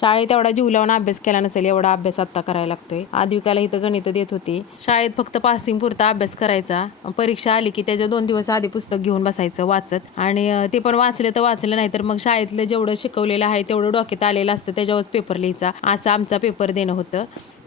शाळेत एवढा जीव लावून अभ्यास केला नसेल एवढा अभ्यास आता करायला लागतोय. आद्विकाला इथं गणित देत होती. शाळेत फक्त पासिंग पुरता अभ्यास करायचा. परीक्षा आली की त्याच्या दोन दिवस आधी पुस्तक घेऊन बसायचं वाचत. आणि ते पण वाचलं तर वाचलं नाही तर मग शाळेतलं जेवढं शिकवलेलं आहे तेवढं डोक्यात आलेलं असतं त्याच्यावरच पेपर लिहायचा. असं आमचा पेपर देणं होतं.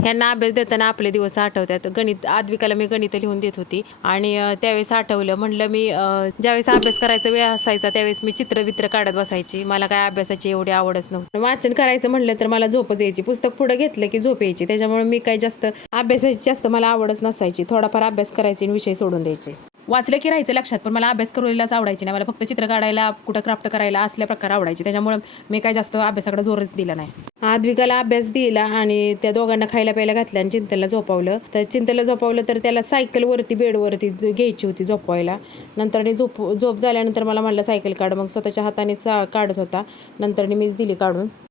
ह्यांना अभ्यास देताना आपले दिवस आठवतात. गणित आद्विकाला मी गणित लिहून देत होती. आणि त्यावेळेस आठवलं म्हणलं मी ज्यावेळेस अभ्यास करायचा वेळ असायचा त्यावेळेस मी चित्र बित्र काढत बसायची. मला काय अभ्यासाची एवढी आवडच नव्हती. वाचन करायचं म्हणलं तर मला झोपच यायची. पुस्तक पुढे घेतलं की झोप यायची. त्याच्यामुळे मी काही जास्त अभ्यासाची जास्त मला आवडच नसायची. थोडाफार अभ्यास करायची आणि विषय सोडून द्यायचे. वाचलं की राहायचं लक्षात पण मला अभ्यास करायलाच आवडायची नाही. मला फक्त चित्र काढायला कुठं क्राफ्ट करायला असल्या प्रकार आवडायचे. त्याच्यामुळे मी काय जास्त अभ्यासाकडे जोरच दिला नाही. आद्विकाला अभ्यास दिला आणि त्या दोघांना खायला प्यायला घातलं आणि चिंतनला झोपावलं. तर चिंतनला झोपावलं तर त्याला सायकलवरती बेडवरती घ्यायची होती झोपवायला. नंतर झोप झोप झाल्यानंतर मला म्हणलं सायकल काढ. मग स्वतःच्या हाताने चा- काढत होता. नंतर मीच दिली काढून.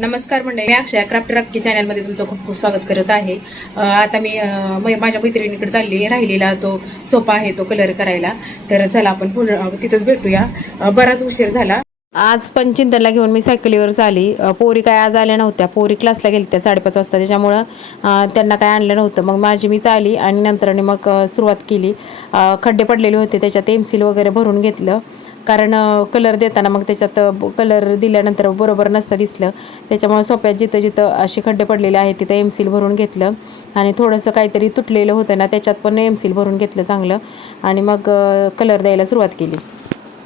नमस्कार मंडळी मी अक्षय क्राफ्ट रक्की चॅनलमध्ये तुमचं खूप खूप स्वागत करत आहे. आता मी मै- माझ्या मैत्रिणीकडे चालली राहिलेला तो सोपा आहे तो कलर करायला. तर चला आपण पुन्हा तिथंच भेटूया. बराच उशीर झाला. आज पण चिंतनला घेऊन मी सायकलीवर चाली पोरी काय आज आल्या नव्हत्या. पोरी क्लासला गेल्या त्या साडेपाच वाजता. त्याच्यामुळं त्यांना काय आणलं नव्हतं. मग माझी मी चाली आणि नंतरने मग सुरुवात केली. खड्डे पडलेले होते. त्याच्यात एमसील वगैरे भरून घेतलं. कारण कलर देताना मग त्याच्यात कलर दिल्यानंतर बरोबर नसतं दिसलं. त्याच्यामुळे सोप्यात जिथं जिथं असे खड्डे पडलेले आहेत तिथं एमसील भरून घेतलं. आणि थोडंसं काहीतरी तुटलेलं होतं ना त्याच्यात पण एमसील भरून घेतलं चांगलं. आणि मग कलर द्यायला सुरुवात केली.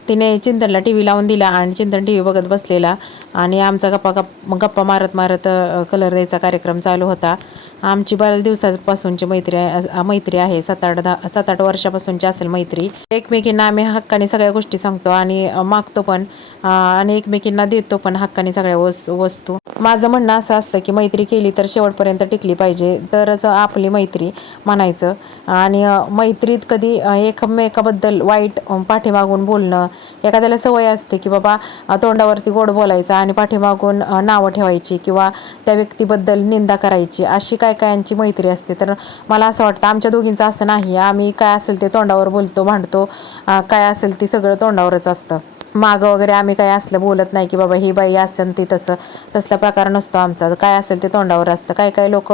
तिने चिंतनला टी व्ही लावून दिला आणि चिंतन टी व्ही बघत बसलेला. आणि आमचा गप्पा गप गप्पा मारत मारत कलर द्यायचा कार्यक्रम चालू होता. आमची बऱ्याच दिवसापासूनची मैत्री आहे मैत्री आहे. सात आठ दहा सात आठ वर्षापासूनची असेल मैत्री. एकमेकींना आम्ही हक्काने सगळ्या गोष्टी सांगतो आणि मागतो पण आणि एकमेकींना देतो पण हक्काने सगळ्या वस वस्तू. माझं म्हणणं असं असतं की मैत्री केली तर शेवटपर्यंत टिकली पाहिजे. तरच आपली मैत्री म्हणायचं. आणि मैत्रीत कधी एकमेकाबद्दल वाईट पाठीमागून बोलणं एखाद्याला सवय असते की बाबा तोंडावरती गोड बोलायचं आणि पाठीमागून नावं ठेवायची किंवा त्या व्यक्तीबद्दल निंदा करायची अशी काय कायांची मैत्री असते? तर मला असं वाटतं आमच्या दोघींचं असं नाही. आम्ही काय असेल ते तोंडावर बोलतो भांडतो काय असेल ते सगळं तोंडावरच असतं. मागं वगैरे आम्ही काय असलं बोलत नाही की बाबा ही बाई असेल ती तसं. तसला प्रकार नसतो आमचा. काय असेल ते तोंडावर असतं. काही काही लोक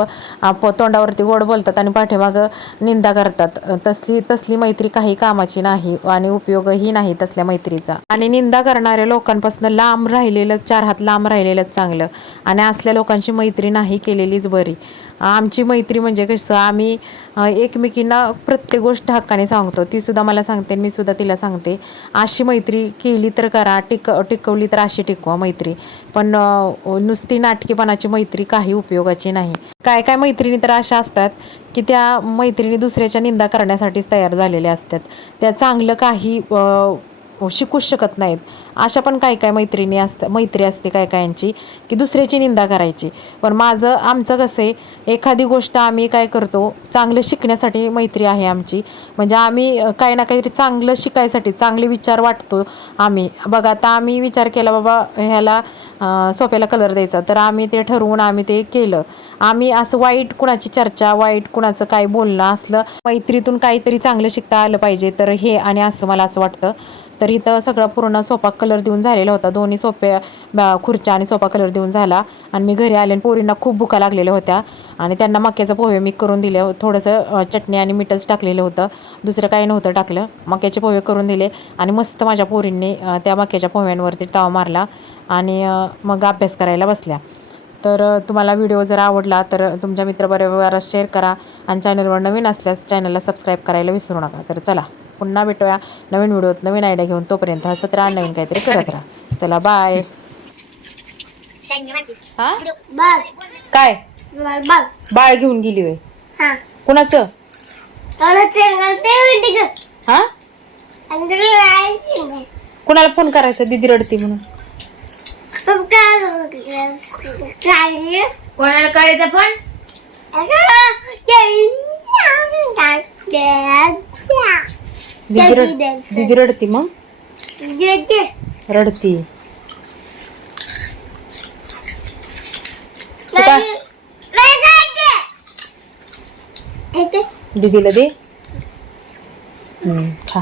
तोंडावरती गोड बोलतात आणि पाठीमागं निंदा करतात. तसली तसली मैत्री काही कामाची नाही आणि उपयोगही नाही तसल्या मैत्रीचा. आणि निंदा करणाऱ्या लोकांपासून लांब राहिलेलं चार हात लांब राहिलेलंच चांगलं. आणि असल्या लोकांची मैत्री नाही केलेलीच बरी. आमची मैत्री म्हणजे कसं आम्ही एकमेकींना प्रत्येक गोष्ट हक्काने सांगतो. ती सुद्धा मला सांगते मी सुद्धा तिला सांगते. अशी मैत्री केली तर करा टिक टिकवली तर अशी टिकवा मैत्री. पण नुसती नाटकीपणाची मैत्री काही उपयोगाची नाही. काय काय मैत्रिणी तर अशा असतात की त्या मैत्रिणी दुसऱ्याच्या निंदा करण्यासाठीच तयार झालेल्या असतात. त्या चांगलं काही शिकूच शकत नाहीत. अशा पण काय काय मैत्रिणी असतात मैत्री असते काय कायांची की दुसऱ्याची निंदा करायची. पण माझं आमचं कसं आहे एखादी गोष्ट आम्ही काय करतो चांगलं शिकण्यासाठी मैत्री आहे आमची. म्हणजे आम्ही काही ना काहीतरी चांगलं शिकायसाठी चांगले विचार वाटतो आम्ही. बघा आता आम्ही विचार केला बाबा ह्याला सोप्याला कलर द्यायचा. तर आम्ही ते ठरवून आम्ही ते केलं. आम्ही असं वाईट कुणाची चर्चा वाईट कुणाचं काय बोलणं असलं मैत्रीतून काहीतरी चांगलं शिकता आलं पाहिजे. तर हे आणि असं मला असं वाटतं. तर इथं सगळं पूर्ण सोपा कलर देऊन झालेला होता. दोन्ही सोपे खुर्च्या आणि सोपा कलर देऊन झाला. आणि मी घरी आले आणि पोरींना खूप भुका लागलेल्या होत्या. आणि त्यांना मक्याचं पोहे मी करून दिले. थोडंसं चटणी आणि मीठच टाकलेलं होतं. दुसरं काही नव्हतं टाकलं. मक्याचे पोहे करून दिले. आणि मस्त माझ्या पोरींनी त्या मक्याच्या पोह्यांवरती तावा मारला. आणि मग अभ्यास करायला बसल्या. तर तुम्हाला व्हिडिओ जर आवडला तर तुमच्या मित्रपरिवारात शेअर करा. आणि चॅनलवर नवीन असल्यास चॅनलला सबस्क्राईब करायला विसरू नका. तर चला. पुन्हा भेटूया नवीन व्हिडिओत नवीन आयडिया घेऊन. तोपर्यंत हसत राहा नवीन काहीतरी करत राहा. चला बाय हा? काय? बाळ घेऊन गेली वे हा कुणाचं? हा. कुणाला फोन करायचा? दिदी रडती म्हणून? कोणाला करायचं पण अगं, दिदी रड दिदी रडती मग. रडती. दीदीला दे. खा.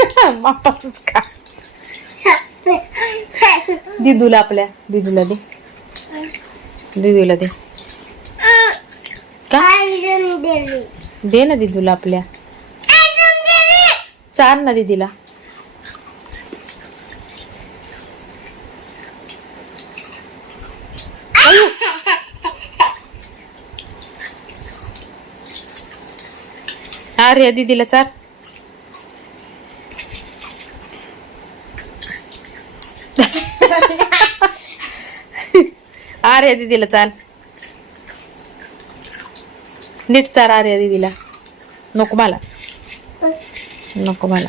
मापाच खा. दिदूला आपल्या दिदूला दे. दिदूला दे. का? दे ना दिदूला आपल्या. चार ना दिदीला. अरे दिदीला चार. अरे दिदीला चाल. नीट चार आर्या दिदीला. नको मला. नको मला